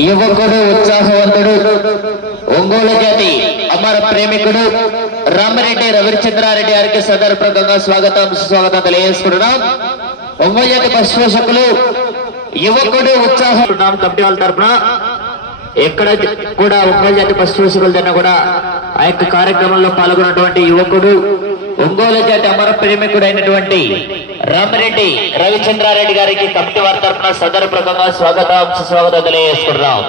యువకుడు ఉత్సాహవంతుడు ఒంగోలు జాతి అమర ప్రేమికుడు రామరెడ్డి రవిచంద్రారెడ్డి గారికి సందర్భంగా స్వాగతం సుస్వాగతం తెలియజేసుకుంటున్నాం. ఒంగోలు జాతి పశుపోషకులు యువకుడు ఉత్సాహం కమిటీ వాళ్ళ తరఫున ఎక్కడ కూడా ఒంగోలు జాతి పశుపోషకుల దగ్గర కూడా ఆ యొక్క కార్యక్రమంలో పాల్గొన్నటువంటి యువకుడు ఒంగోలు జాతి అమర ప్రేమికుడైనటువంటి రామిరెడ్డి రవిచంద్రారెడ్డి గారికి కమిటీ వారి తరఫున సందర్భంగా స్వాగతం సుస్వాగతం తెలియజేసుకుంటున్నాం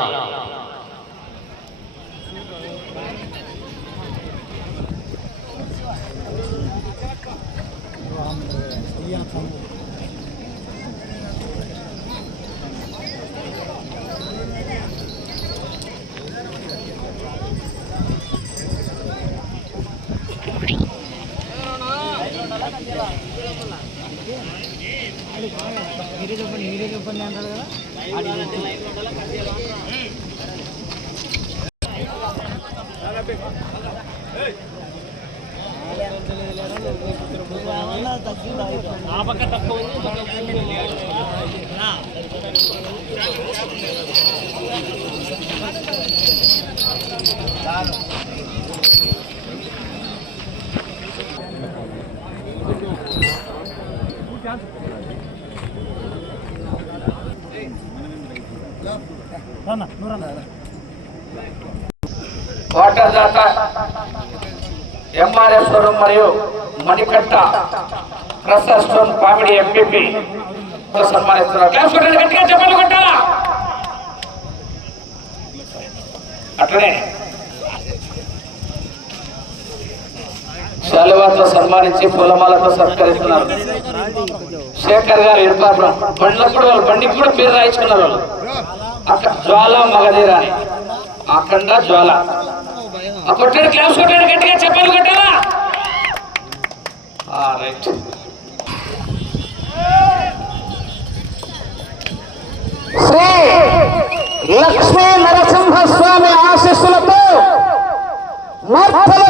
మీరే చెప్పండి మీరే చెప్పండి అంటారు కదా ఆ పక్క తక్కువ వాటర్ దాత ఎంఆర్ఎస్ మరియు Manikatta Prasad stone comedy MPP సన్మానిస్తున్నారు. Class గట్టిగా చెప్పాలి కొట్టాలా? అట్లనే శాలువాతో సన్మానించి పూలమాలతో సత్కరిస్తున్నారు. శేఖర్ గారు ఇరుపాపురం బండ్లప్పుడు వాళ్ళు బండికి కూడా పేరు రాయించుకున్నారు వాళ్ళు. అక్కడ జ్వాల మగధీర. అఖండ జ్వాల. ఆ కొట్టాడు క్లాస్ కొట్టాడు గట్టిగా చెప్పాలి కొట్టారా రైట్. శ్రీ లక్ష్మీ నరసింహ స్వామి ఆశీస్సులతో మర్తల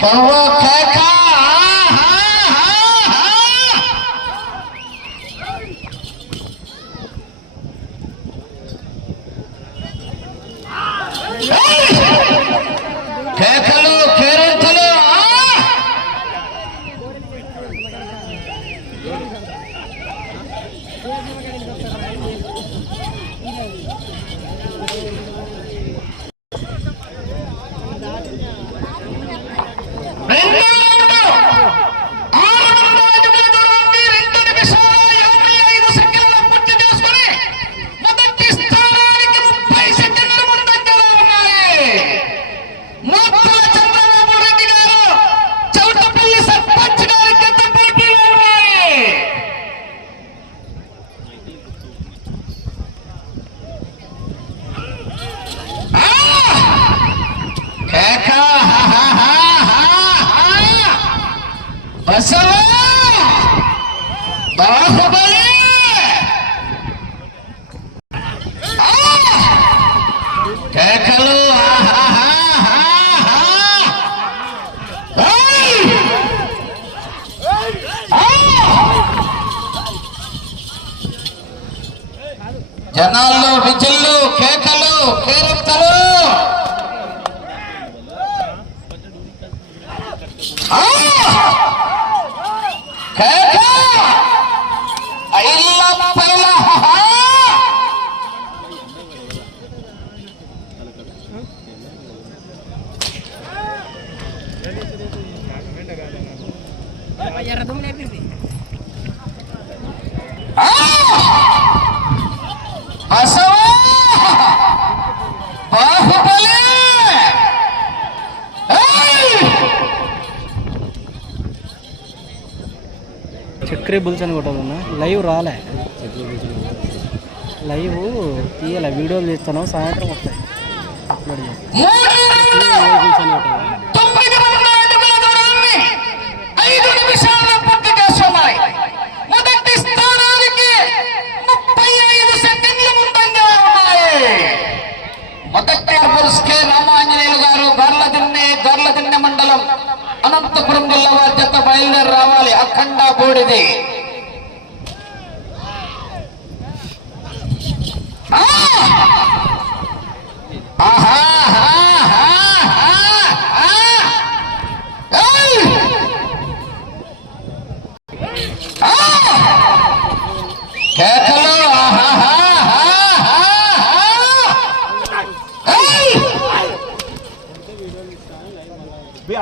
కవ్వ కేక! ఆహా! ఏయ్! కేకలు కేరింతలు ఆ! రెండో రౌండ్. ఆరు వందల అడుగుల దూరాన్ని రెండు నిమిషాల యాభై బాహుబలి ఆ! కేకలు ఆహాహాహాహా! ఏయ్! ఆ! జనాల్లో విజిల్లు కేకలు కేరింతలు. కేక! ఐల్ల పైలా బాహుబలి! ఏయ్! చక్రీ బుల్స్ అని కొట్టాలన్నా. లైవ్ రాలే. లైవ్ తీయాలి. వీడియోలు తీస్తాను సాయంత్రం వస్తాయి అప్లోడ్ చేయాలి. మూడు రౌండ్లు. తొమ్మిది వందల అడుగుల దూరాన్ని ఐదు నిమిషాల్లో పూర్తి చేస్తున్నాయి మొదటి స్థానానికి ముప్పై ఐదు సెకండ్ల ముందంగా ఉన్నాయి కే రామాంజనేయులు గారు గర్లదిన్నె గర్లదిన్నె మండలం. అనంతపురం జిల్లా వారి చెత్త బయలుదేరి రావాలి అఖండ బోడిది. ఆ! ఆహా ఆహా, ఆహా, ఏయ్! ఆ! కేకలు ఆహా ఆహా, ఏయ్! కేకలు ఆహా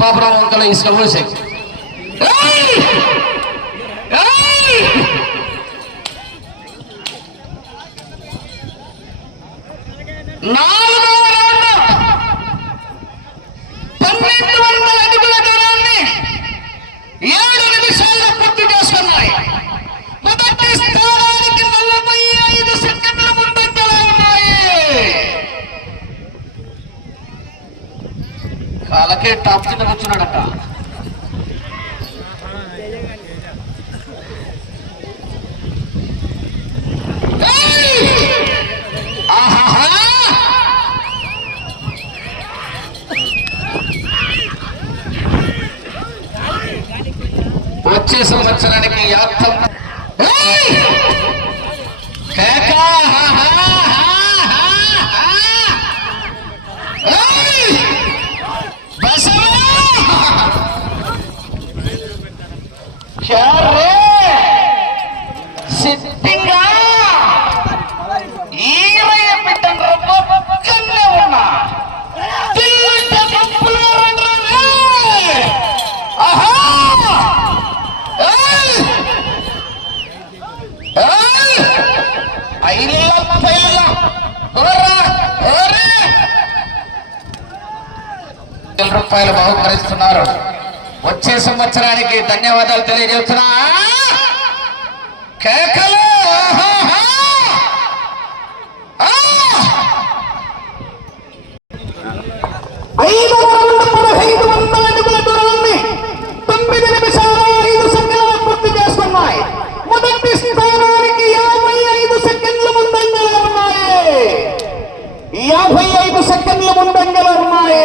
ఇది పాపరావు వంకలో ఇసుక పోసే ఏయ్! ఏయ్! నాలుగవ రౌండ్ పన్నెండు కాలకే టాప్ కింద కూర్చున్నాడట వచ్చే సంవత్సరానికి యాత్రం ఏయ్! కేక! ఏయ్! బసవ! సిట్టింగా! ఈరయ్య బిడ్డను రొక్కనే ఉన్నా వేల రూపాయలు బహుకరిస్తున్నారు వచ్చే సంవత్సరానికి ధన్యవాదాలు తెలియజేస్తున్నా. కేకలు ఆహాహా! ఆ! ఐదవ రౌండ్ పదహైదు వందల అడుగుల దూరాన్ని తొమ్మిది నిమిషాల ఐదు సెకండ్ల పూర్తి చేసుకున్నాయి మొదటి స్థానానికి యాభై ఐదు సెకండ్ల ముందంజలో ఉన్నాయి యాభై ఐదు సెకండ్ల ముందంజలో ఉన్నాయి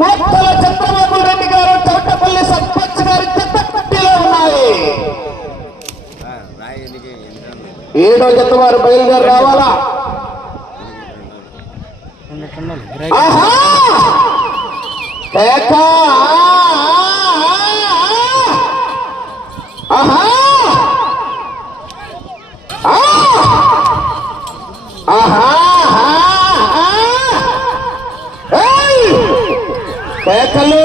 మొత్తల చంద్రబాబు రెడ్డి గారు చౌటపల్లి సర్పంచ్ గారి చిత్తపట్టిలో ఉన్నాయి ఏడో జత వారు బయలుదేరి రావాలా? రెండు టన్నులు ఇరవై ఆహా! కేక ఆహా! ఆ! ఆహా ఏయ్! కేకలు!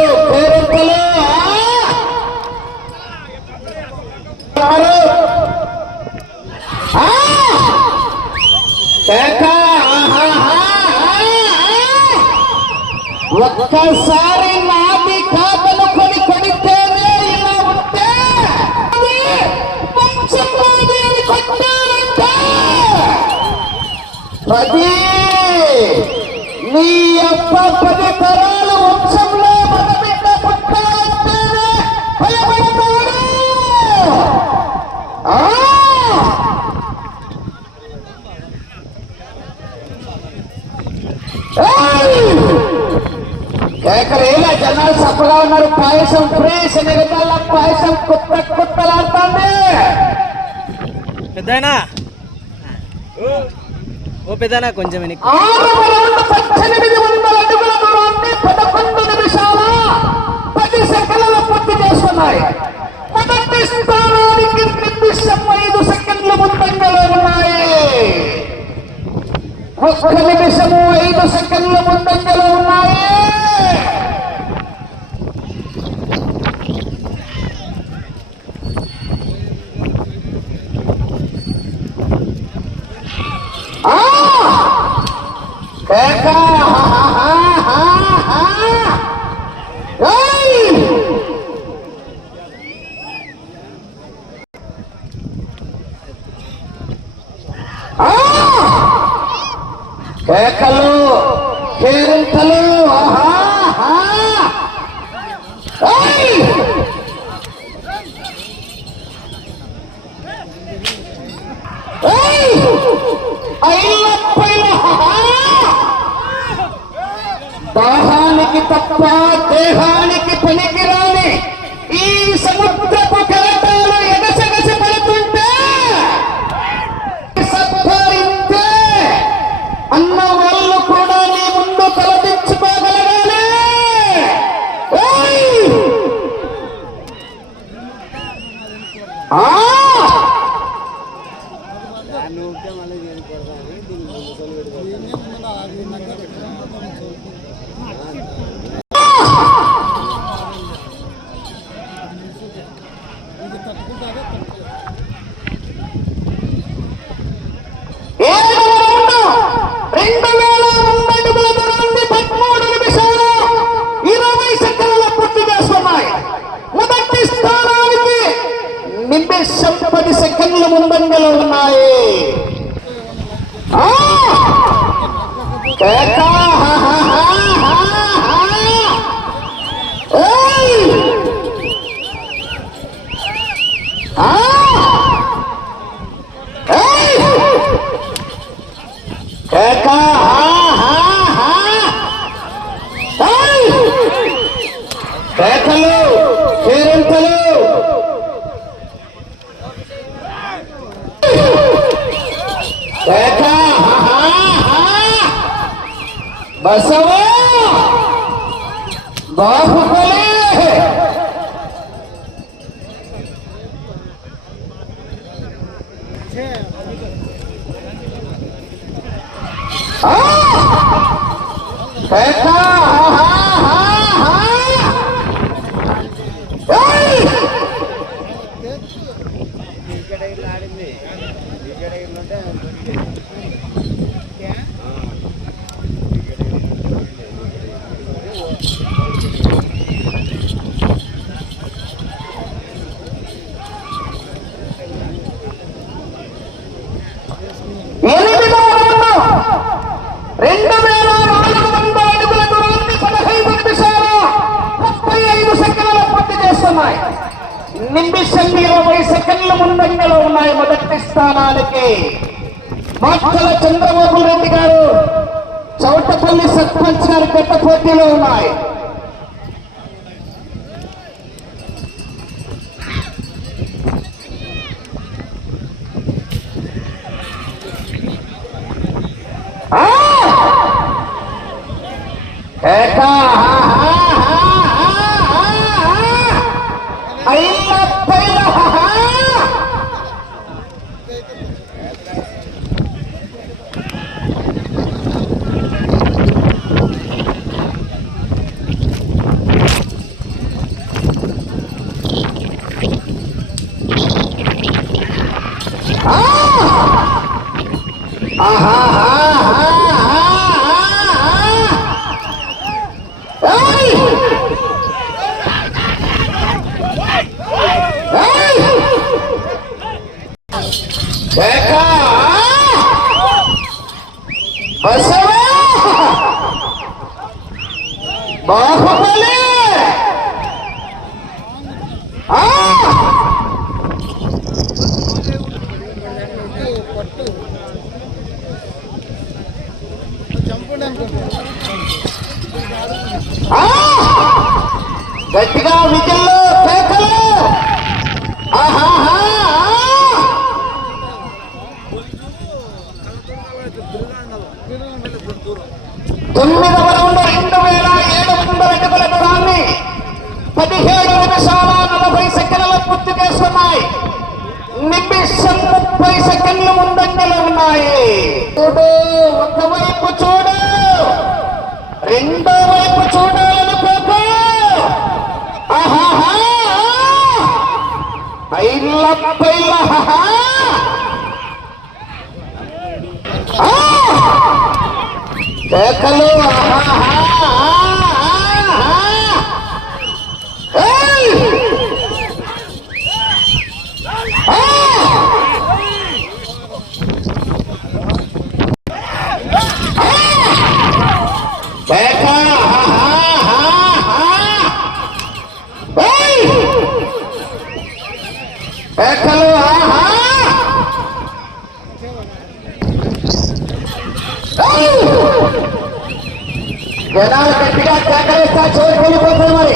నీ అప్ప పది తరాల వంశంలో మగబిడ్డ జనాలు చక్కగా ఉన్నారు? పాయసం ఫ్రేష్ నిరజాల పాయసం కుత్త కుత్తలాడుతుంది. పెద్దనా ఓ పెదానా కొంచెం వెనక్కి. మొదటి స్థానానికి నిర్దిష్టం ఐదు సెకండ్ల ముందంగలో ఉన్నాయి ఒక్క నిమిషము ఐదు సెకండ్ల ముందంగలో ఉన్నాయి. ఐవత్తైన దాహానికి తప్ప దేహానికి పని నిమిషం పది సెకండ్ల ముందంగలు ఉన్నాయి. రేఖ బసవ బాహుబలి. రేఖ. స్థానానికి మాటల చంద్రబాబు రెడ్డి గారు చౌటపల్లి సర్పంచ్ గారి పెద్ద పోటీలో ఉన్నాయి. గట్టిగా విజయలు కేకలు ఆహాహా! తొమ్మిదవ రౌండ్ రెండు వేల ఏడు వందల అడుగుల దూరాన్ని పదిహేడు నిమిషాల నలభై సెకండ్లు పూర్తి చేస్తున్నాయి నిమిషం ముప్పై సెకండ్లు ముందంజలో ఉన్నాయి. ఒకవైపు చూడు. రెండో వైపు చూడాలనుకోకు ఆహాహా. ఐల్ల పైల కేకలు. ఆహాహా ఏయ్! ఆ! కేక ఏయ్! కేకలు ఆహా ఏయ్! జనాలు గట్టిగా కేకలేస్తా చోటు వెళ్ళిపోతుంది మరి.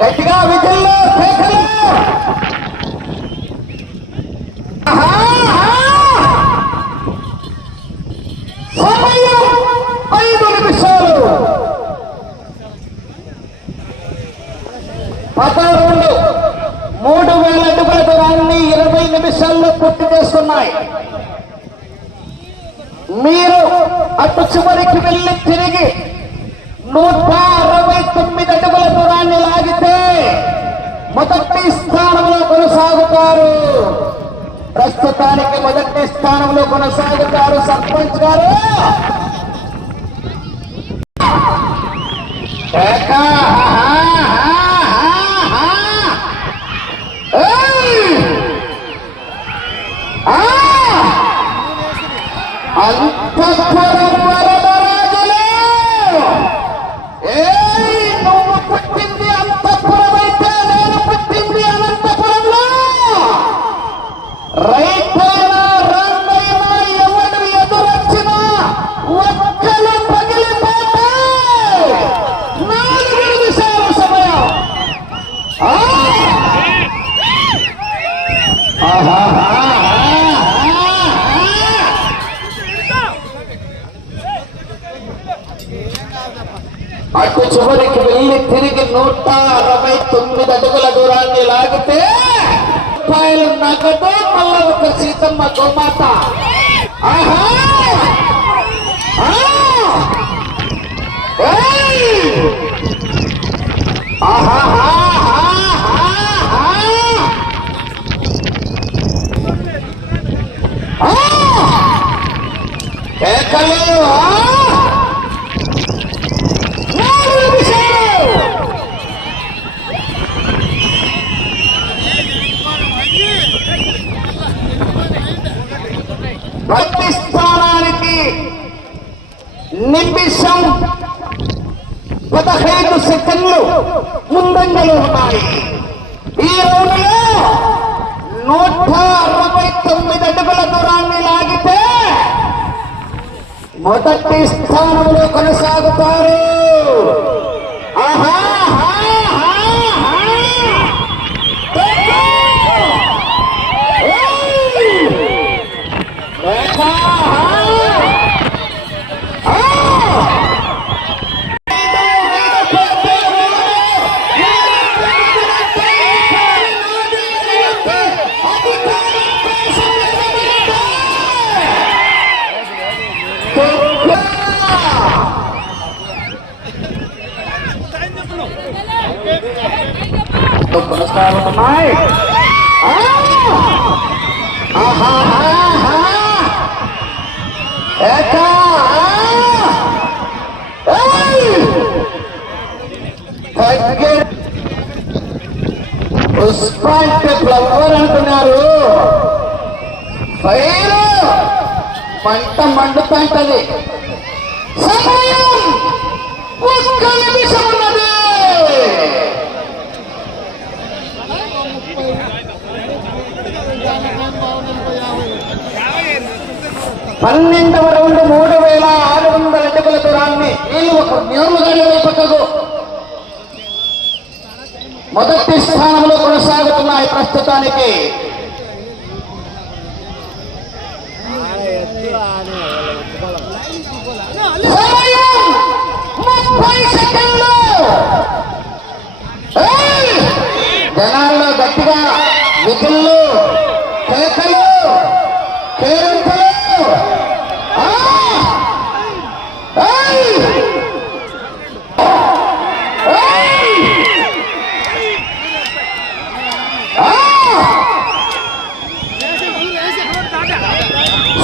గట్టిగా విధుల్లో కేకలు. ఆహా! పదకొండు. మూడు వేల అడుగుల దూరాన్ని ఇరవై నిమిషాల్లో పూర్తి చేస్తున్నాయి మీరు అటు చివరికి వెళ్ళి తిరిగి నూట అరవై తొమ్మిది అడుగుల దూరాన్ని లాగితే మొదటి స్థానంలో కొనసాగుతారు. ప్రస్తుతానికి మొదటి స్థానంలో కొనసాగుతారు సర్పంచ్ గారు. ఏకా! Thank you. అటు చివరికి వెళ్ళి తిరిగి నూట అరవై తొమ్మిది అడుగుల దూరాన్ని లాగితే రూపాయలు నగదు మళ్ళా ఒక సీతమ్మ గోమాత. ఆహా! ఆ! ఏయ్! కేకలు ఆ! నాలుగు నిమిషాలు ప్రతి స్థానానికి నిమిషం పదహైదు సెకండ్లు ముందంజలు ఉన్నాయి ఈ రోజులో నూట అరవై తొమ్మిది అడుగుల దూరాన్ని లాగితే మొదటి స్థానంలో కొనసాగుతారు ఆహా. ఏయ్! ఏకా, ఆహా. ఆ! కొనసాగుతున్నాయి ఆ! ఆహా, ఆహా! ఏకా, ఆ! ఏయ్! తగ్గే పుష్ప అంటే ఫ్లవర్ బయలు! మంట మండుతుంటది. సమయం! ఒక్క నిమిషం ఉన్నది! పన్నెండవ రౌండ్ మూడు వేల ఆరు వందల అడుగుల దూరాన్ని వీళ్ళు ఒక నేరుగాడి పక్కకు. మొదటి స్థానంలో కొనసాగుతున్నాయి ప్రస్తుతానికి సమయం ముప్పై జనాల్లో గట్టిగా విధులు కేకలు కేరింతలు.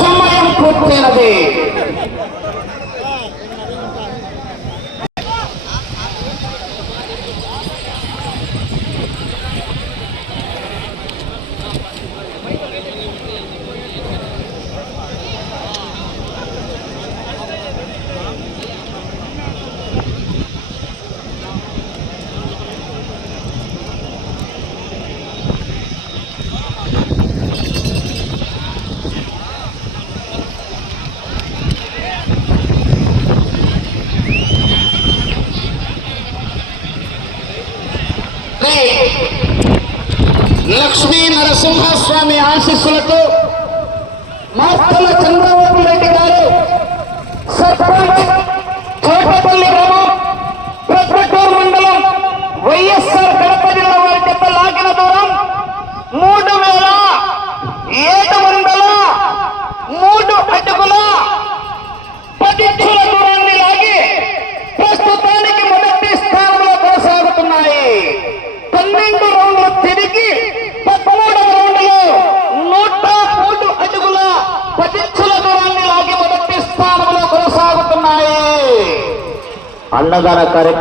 సమయం పూర్తయినది. లక్ష్మీ నరసింహస్వామి ఆశీస్సులతో మార్తల చంద్రబాబు రెడ్డి గారు సర్పంచ్ కోటపల్లి గ్రామం ప్రొద్దుటూరు మండలం వైఎస్ఆర్ కడప జిల్లా వారి చెత్త లాగిన దూరం మూడు వేల ఏడు వందల మూడు అడుగుల పదిచ్చుల దూరాన్ని లాగి ప్రస్తుతానికి మొదటి స్థానంలో కొనసాగుతున్నాయి పన్నెండు రౌండ్లు తిరిగి పదమూడవ రౌండ్లో నూట మూడు అడుగుల పదిచ్చుల దూరాన్ని లాగి మొదటి స్థానంలో కొనసాగుతున్నాయి అన్నదాన కార్యక్రమం